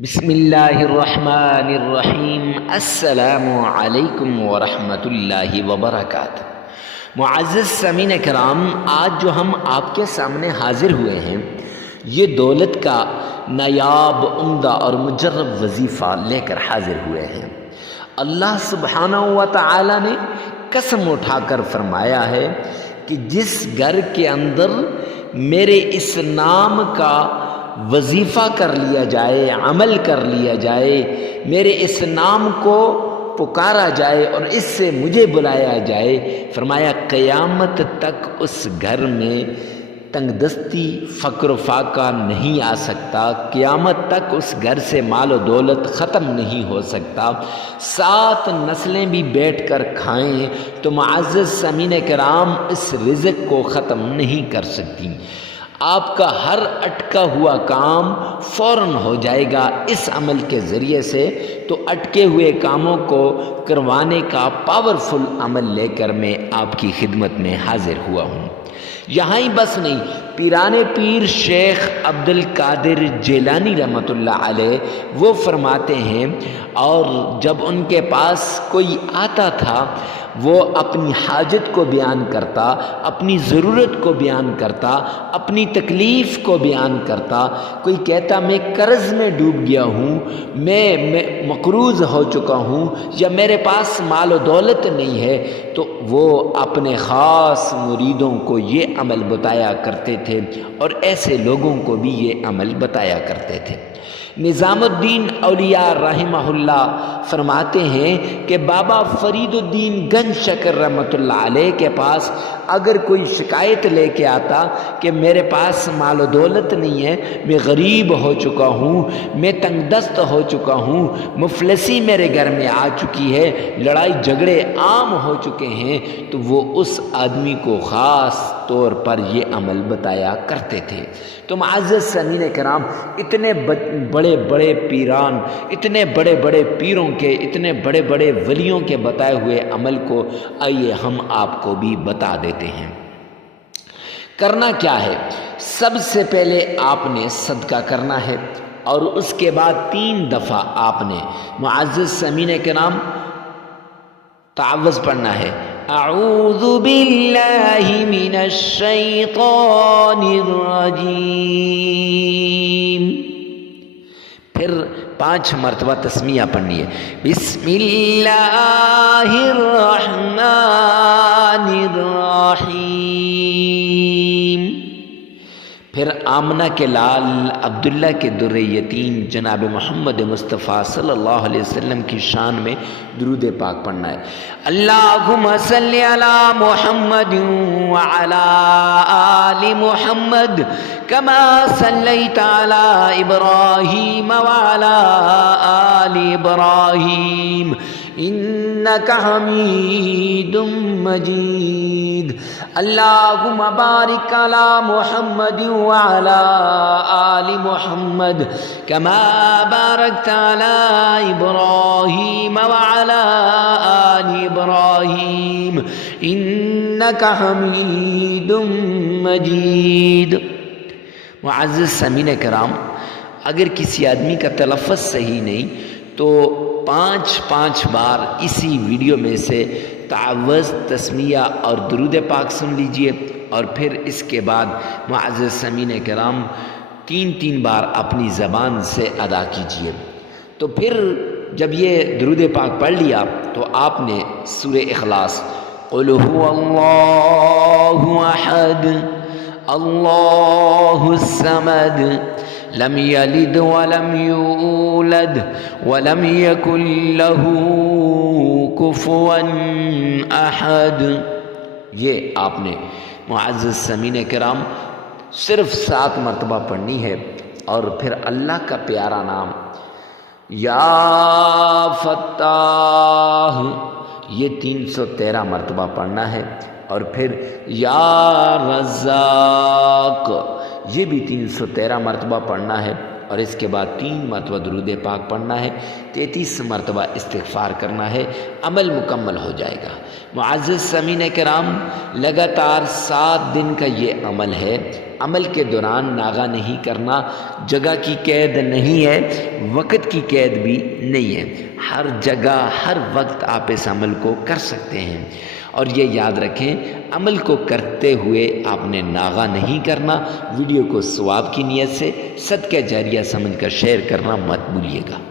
بسم اللہ الرحمن الرحیم۔ السلام علیکم ورحمۃ اللہ وبرکاتہ۔ معزز سامعین کرام، آج جو ہم آپ کے سامنے حاضر ہوئے ہیں یہ دولت کا نایاب، عمدہ اور مجرب وظیفہ لے کر حاضر ہوئے ہیں۔ اللہ سبحانہ و تعالی نے قسم اٹھا کر فرمایا ہے کہ جس گھر کے اندر میرے اس نام کا وظیفہ کر لیا جائے، عمل کر لیا جائے، میرے اس نام کو پکارا جائے اور اس سے مجھے بلایا جائے، فرمایا قیامت تک اس گھر میں تنگ دستی، فقر و فاقہ نہیں آ سکتا، قیامت تک اس گھر سے مال و دولت ختم نہیں ہو سکتا، 7 نسلیں بھی بیٹھ کر کھائیں تو معزز سامعین کرام اس رزق کو ختم نہیں کر سکتی۔ آپ کا ہر اٹکا ہوا کام فوراً ہو جائے گا اس عمل کے ذریعے سے۔ تو اٹکے ہوئے کاموں کو کروانے کا پاورفل عمل لے کر میں آپ کی خدمت میں حاضر ہوا ہوں۔ یہاں ہی بس نہیں، پیران پیر شیخ عبد القادر جیلانی رحمۃ اللہ علیہ وہ فرماتے ہیں، اور جب ان کے پاس کوئی آتا تھا وہ اپنی حاجت کو بیان کرتا، اپنی ضرورت کو بیان کرتا، اپنی تکلیف کو بیان کرتا۔ کوئی کہتا میں قرض میں ڈوب گیا ہوں، میں مقروض ہو چکا ہوں، یا میرے پاس مال و دولت نہیں ہے، تو وہ اپنے خاص مریدوں کو یہ عمل بتایا کرتے تھے اور ایسے لوگوں کو بھی یہ عمل بتایا کرتے تھے۔ نظام الدین اولیاء رحمہ اللہ فرماتے ہیں کہ بابا فرید الدین گنج شکر رحمۃ اللہ علیہ کے پاس اگر کوئی شکایت لے کے آتا کہ میرے پاس مال و دولت نہیں ہے، میں غریب ہو چکا ہوں، میں تنگ دست ہو چکا ہوں، مفلسی میرے گھر میں آ چکی ہے، لڑائی جھگڑے عام ہو چکے ہیں، تو وہ اس آدمی کو خاص طور پر یہ عمل بتایا کرتے تھے۔ تو معزز سامعین کرام، اتنے بڑے بڑے پیران، اتنے بڑے بڑے پیروں کے، اتنے بڑے بڑے ولیوں کے بتائے ہوئے عمل کو آئیے ہم آپ کو بھی بتا دیتے ہیں۔ کرنا کیا ہے؟ سب سے پہلے آپ نے صدقہ کرنا ہے، اور اس کے بعد 3 دفعہ آپ نے معزز سامعین کرام تعوذ پڑھنا ہے۔ اعوذ باللہ من الشیطان الرجیم، پھر 5 مرتبہ تسمیہ پڑھنی ہے۔ بسم اللہ الرحمن الرحیم، پھر آمنہ کے لال عبداللہ کے در یتیم جناب محمد مصطفیٰ صلی اللہ علیہ وسلم کی شان میں درود پاک پڑھنا ہے۔ اللہم صلی علی محمد وعلی آل محمد کما صلیت علی ابراہیم وعلی آل ابراہیم انک حمید مجید۔ اللہم بارک علی محمد وعلی آل محمد کما بارکت علی ابراہیم وعلی آل ابراہیم انک حمید مجید۔ معزز سامعین کرام، اگر کسی آدمی کا تلفظ صحیح نہیں تو 5 بار اسی ویڈیو میں سے تعوذ، تسمیہ اور درود پاک سن لیجئے، اور پھر اس کے بعد معزز سامعین کرام 3 بار اپنی زبان سے ادا کیجئے۔ تو پھر جب یہ درود پاک پڑھ لیا تو آپ نے سورہ اخلاص، قل هو اللہ احد اللہ الصمد لم یلد ولم یولد ولم یکن له کفوا احد، یہ آپ نے معزز سامعین کرام صرف 7 مرتبہ پڑھنی ہے، اور پھر اللہ کا پیارا نام یا فتاح یہ 313 مرتبہ پڑھنا ہے، اور پھر یا رزاق یہ بھی 313 مرتبہ پڑھنا ہے، اور اس کے بعد 3 مرتبہ درود پاک پڑھنا ہے، 33 مرتبہ استغفار کرنا ہے، عمل مکمل ہو جائے گا۔ معزز سامعین کرام، لگاتار 7 دن کا یہ عمل ہے، عمل کے دوران ناغہ نہیں کرنا جگہ کی قید نہیں ہے، وقت کی قید بھی نہیں ہے، ہر جگہ ہر وقت آپ اس عمل کو کر سکتے ہیں۔ اور یہ یاد رکھیں، عمل کو کرتے ہوئے آپ نے ناغہ نہیں کرنا۔ ویڈیو کو ثواب کی نیت سے صدقہ جاریہ سمجھ کر شیئر کرنا مت بھولیے گا۔